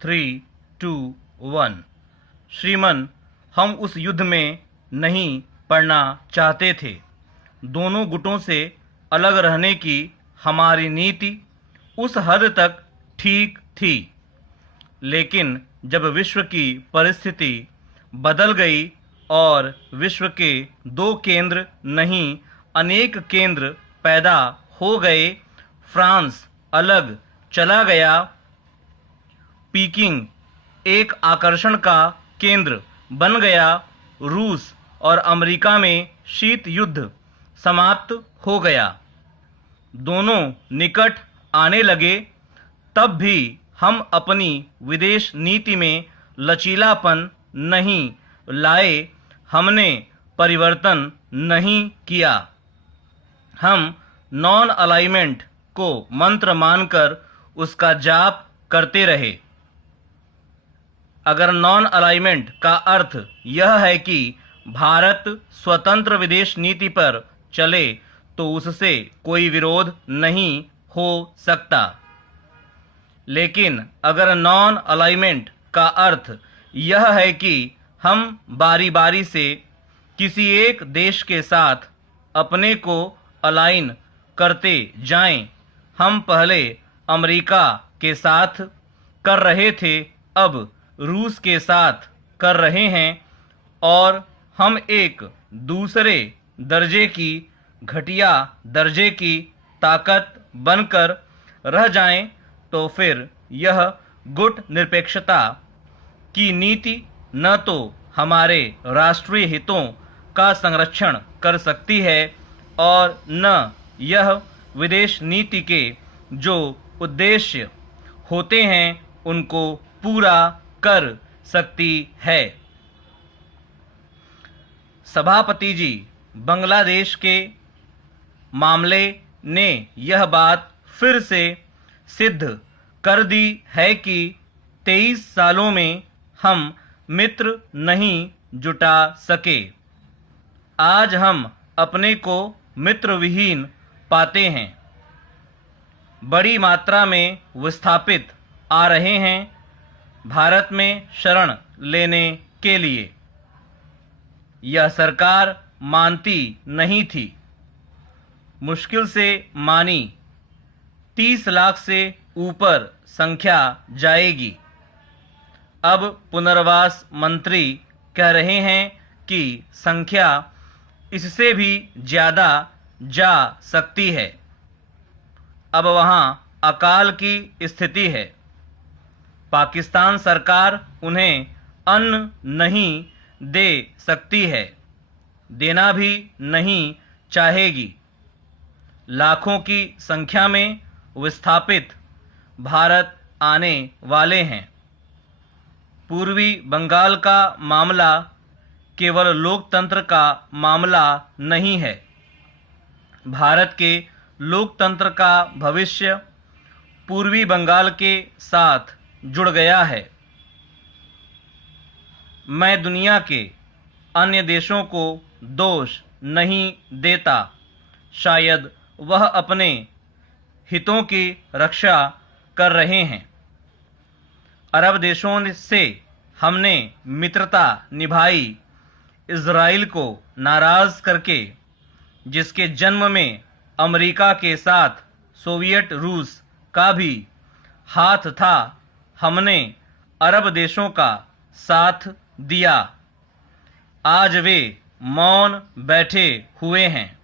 3, 2, 1। श्रीमन, हम उस युद्ध में नहीं पड़ना चाहते थे। दोनों गुटों से अलग रहने की हमारी नीति उस हद तक ठीक थी, लेकिन जब विश्व की परिस्थिति बदल गई और विश्व के 2 केंद्र नहीं अनेक केंद्र पैदा हो गए, फ्रांस अलग चला गया, पीकिंग एक आकर्षण का केंद्र बन गया, रूस और अमेरिका में शीत युद्ध समाप्त हो गया, दोनों निकट आने लगे, तब भी हम अपनी विदेश नीति में लचीलापन नहीं लाए, हमने परिवर्तन नहीं किया। हम नॉन अलाइनमेंट को मंत्र मानकर उसका जाप करते रहे। अगर नॉन अलाइनमेंट का अर्थ यह है कि भारत स्वतंत्र विदेश नीति पर चले तो उससे कोई विरोध नहीं हो सकता, लेकिन अगर नॉन अलाइनमेंट का अर्थ यह है कि हम बारी बारी से किसी एक देश के साथ अपने को अलाइन करते जाएं, हम पहले अमेरिका के साथ कर रहे थे, अब रूस के साथ कर रहे हैं, और हम एक दूसरे दर्जे की घटिया दर्जे की ताकत बनकर रह जाएं, तो फिर यह गुट निरपेक्षता की नीति न तो हमारे राष्ट्रीय हितों का संरक्षण कर सकती है और न यह विदेश नीति के जो उद्देश्य होते हैं उनको पूरा कर सकती है। सभापति जी, बांग्लादेश के मामले ने यह बात फिर से सिद्ध कर दी है कि 23 सालों में हम मित्र नहीं जुटा सके। आज हम अपने को मित्रविहीन पाते हैं, बड़ी मात्रा में विस्थापित आ रहे हैं भारत में शरण लेने के लिए। यह सरकार मानती नहीं थी, मुश्किल से मानी, 30 लाख से ऊपर संख्या जाएगी। अब पुनर्वास मंत्री कह रहे हैं कि संख्या इससे भी ज़्यादा जा सकती है। अब वहाँ अकाल की स्थिति है। पाकिस्तान सरकार उन्हें अन्न नहीं दे सकती है, देना भी नहीं चाहेगी। लाखों की संख्या में विस्थापित भारत आने वाले हैं। पूर्वी बंगाल का मामला केवल लोकतंत्र का मामला नहीं है, भारत के लोकतंत्र का भविष्य पूर्वी बंगाल के साथ जुड़ गया है। मैं दुनिया के अन्य देशों को दोष नहीं देता, शायद वह अपने हितों की रक्षा कर रहे हैं। अरब देशों से हमने मित्रता निभाई, इज़राइल को नाराज़ करके, जिसके जन्म में अमेरिका के साथ सोवियत रूस का भी हाथ था, हमने अरब देशों का साथ दिया। आज वे मौन बैठे हुए हैं।